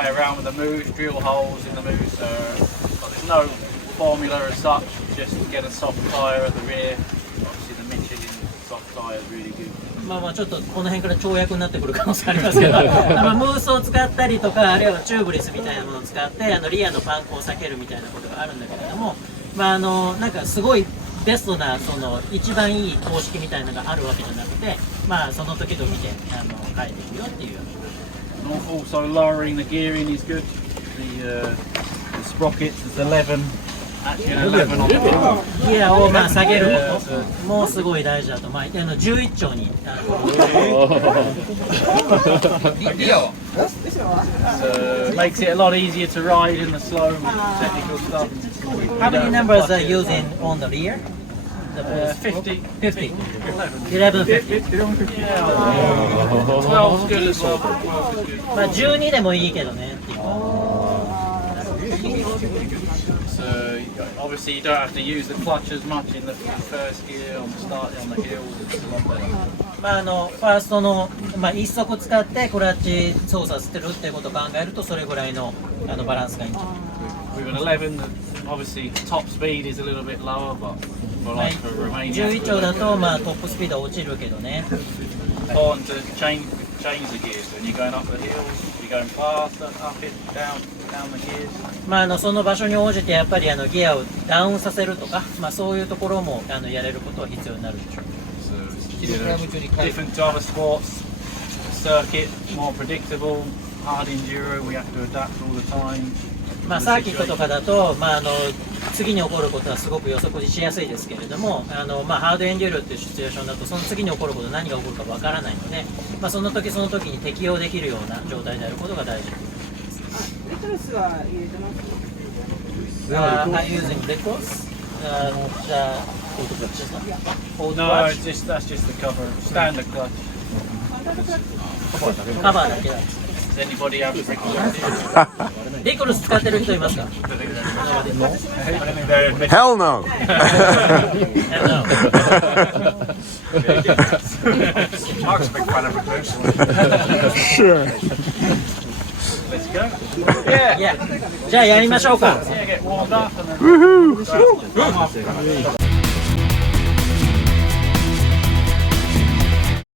play around with the moves, drill holes in the moves. But there's no formula as such. Just get a soft tyre at the rear. Obviously the Mission soft tyre is really good. まあちょっとこの辺から跳躍になってくる可能性ありますけど、ムースを使ったりとか、あるいはチューブレスみたいなものを使ってリアのパンクを避けるみたいなことがあるんだけれども、なんかすごいベストなその一番いい公式みたいなのがあるわけじゃなくて、その時々で変えていくよっていう。Also lowering the gearing is good. The sprockets is 11. Actually 11 on the floor. ギアを下げることもすごい大事だと。11丁に。So makes it a lot easier to ride in the slow technical stuff. How many numbers are using on the rear? 50. 50. 11, 50. 12 is good as well. 12でもいいけどねっていう。So obviously you don't have to use the clutch as much in the first gear on the start on the hills. It's a lot better. ファーストの一足使ってクラッチ操作してるっていうことを考えるとそれぐらいのバランスがいいんじゃない。With an 11, obviously top speed is a little bit lower, but for like for Romania, 11丁だとトップスピードは落ちるけどね。important to change the gears when you're going up the hills. You're going fast, up it, down the gears. その場所に応じてやっぱりギアをダウンさせるとか、そういうところもやれることは必要になるでしょう。Different to other sports, circuit more predictable, hard enduro. We have to adapt all the time. サーキットとかだと、次に起こることはすごく予測しやすいですけれども、ハードエンデューロっていうシチュエーションだとその次に起こること何が起こるかわからないので、その時その時に適応できるような状態であることが大事です。リトルスは入れてますか？ I'm using Licos. No, that's just the cover, standard clutch. カバーだけだ。Does anybody have friction? リコルス使ってる人いますか？ Hell no! Mark's a big fan of it. Sure. Let's go. Yeah. じゃあやりましょうか。Yeah, get warmed up and then. Woohoo!